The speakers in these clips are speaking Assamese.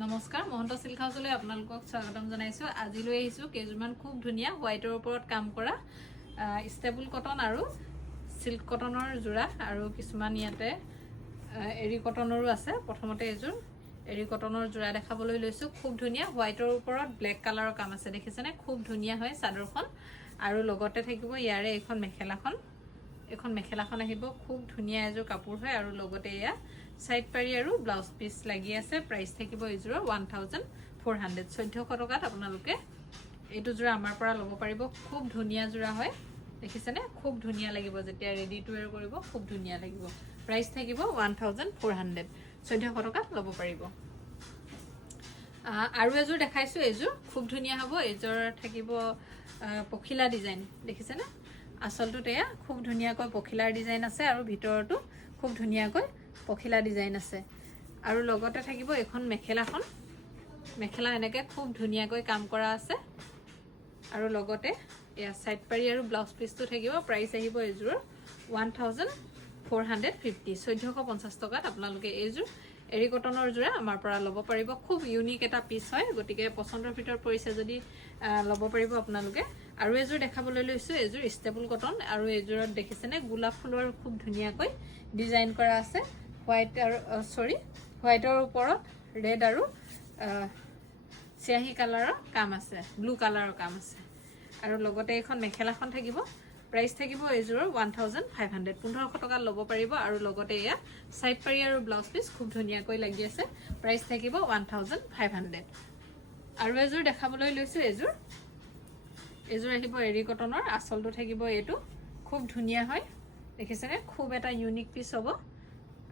নমস্কাৰ মহন্ত সিল্ক হাউছলৈ আপোনালোকক স্বাগতম জনাইছো আজি লৈ আহিছো কেজুমান খুব ধুনিয়া হোৱাইটৰ ওপৰত কাম কৰা ষ্টেবল কটন আৰু সিল্ক কটনৰ জোৰা আৰু কিছুমান ইয়াতে এৰি কটনৰো আছে প্ৰথমতে এজোৰ এৰি কটনৰ জোৰা দেখাবলৈ লৈছো খুব ধুনিয়া হোৱাইটৰ ওপৰত ব্লেক কালাৰৰ কাম আছে দেখিছেনে খুব ধুনিয়া হয় চাদৰখন আৰু লগতে থাকিব ইয়াৰে এখন মেখেলাখন আহিব খুব ধুনিয়া এজোৰ কাপোৰ হয় আৰু লগতে ইয়া সাইড পাৰি আৰু ব্লাউজ পিস লাগি আছে প্ৰাইস থাকিব এজোৰ 1400 1400 টকাত আপোনালোকে এটো জোৰা আমাৰ পৰা ল'ব পাৰিব খুব ধুনিয়া জোৰা হয় দেখিছেনে খুব ধুনিয়া লাগিব যেতিয়া ৰেডি টু ওয়্যাৰ কৰিব খুব ধুনিয়া লাগিব প্ৰাইস থাকিব 1400 1400 টকাত ল'ব পাৰিব আৰু এজোৰ দেখাইছো এজোৰ খুব ধুনিয়া হ'ব এজোৰ থাকিব পখিলা ডিজাইন দেখিছেনে আসলটো এয়া খুব ধুনিয়াকৈ পখিলাৰ ডিজাইন আছে আৰু ভিতৰটো খুব ধুনিয়াকৈ পখিলা ডিজাইন আছে আৰু লগতে থাকিব এখন মেখেলা এনেকৈ খুব ধুনিয়াকৈ কাম কৰা আছে আৰু লগতে এয়া সাইড পাৰি আৰু ব্লাউজ পিসটো থাকিব প্ৰাইস আহিব এজোৰ 1450 1450 টকাত আপোনালোকে এজোৰ এৰি কটনৰ জোৰা আমাৰ পৰা ল'ব পাৰিব খুব ইউনিক এটা পিস হয় গটিকে পছন্দৰ ভিতৰ পৰিছে যদি ল'ব পাৰিব আপোনালোকে আৰু এজোৰ দেখাবলৈ লৈছো এজোৰ ষ্টেবল কটন আৰু এজোৰত দেখিছেনে গোলাপ ফুলৰ খুব ধুনিয়াকৈ ডিজাইন কৰা আছে হোৱাইটৰ ওপৰত ৰেড আৰু চিয়াহি কালাৰৰ কাম আছে ব্লু কালাৰৰ কাম আছে আৰু লগতে এখন মেখেলাখন থাকিব প্ৰাইস থাকিব এজোৰ 1500 1500 টকা ল'ব পাৰিব আৰু লগতে ইয়া সাইড পাৰি আৰু ব্লাউজ পিস খুব ধুনিয়াকৈ লাগি আছে প্ৰাইস থাকিব 1500 আৰু এজোৰ দেখাবলৈ লৈছো এজোৰ আহিব এৰি কটনৰ আসলটো থাকিব এটো খুব ধুনিয়া হয় দেখিছেনে খুব এটা ইউনিক পিস হ'ব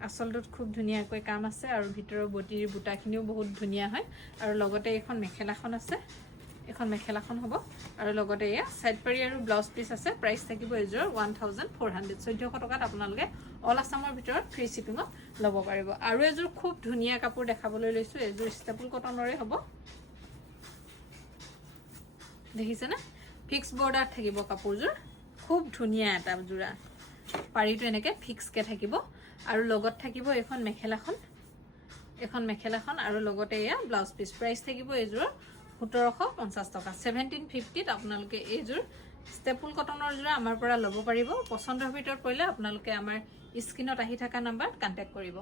আসলটোত খুব ধুনিয়াকৈ কাম আছে আৰু ভিতৰৰ বটিৰ বুটাখিনিও বহুত ধুনিয়া হয় আৰু লগতে এখন মেখেলাখন আছে এখন মেখেলাখন হ'ব আৰু লগতে ইয়া সাইড পাৰি আৰু ব্লাউজ পিস আছে প্ৰাইস থাকিব এজোৰ 1400 1400 টকাত আপোনালোকে অল আসামৰ ভিতৰত ফ্ৰী শিপিংত ল'ব পাৰিব আৰু এজোৰ খুব ধুনিয়া কাপোৰ দেখাবলৈ লৈছো এজোৰ ষ্টেপল কটনৰে হ'ব দেখিছেনে ফিক্স বৰ্ডাৰ থাকিব কাপোৰজোৰ খুব ধুনিয়া এটা জোৰা পাৰিটো এনেকে ফিক্স কে থাকিব আৰু লগত থাকিব এখন মেখেলাখন আৰু লগতে ইয়া ব্লাউজ পিস প্ৰাইস থাকিব এজোৰ 1750 টকা 1750 ত আপোনালোকে এজোৰ ষ্টেপল কটনৰ জোৰা আমাৰ পৰা ল'ব পাৰিব পছন্দৰ ভিতৰত পৰিলে আপোনালোকে আমাৰ স্ক্ৰিনত আহি থকা নাম্বাৰত কন্টাক্ট কৰিব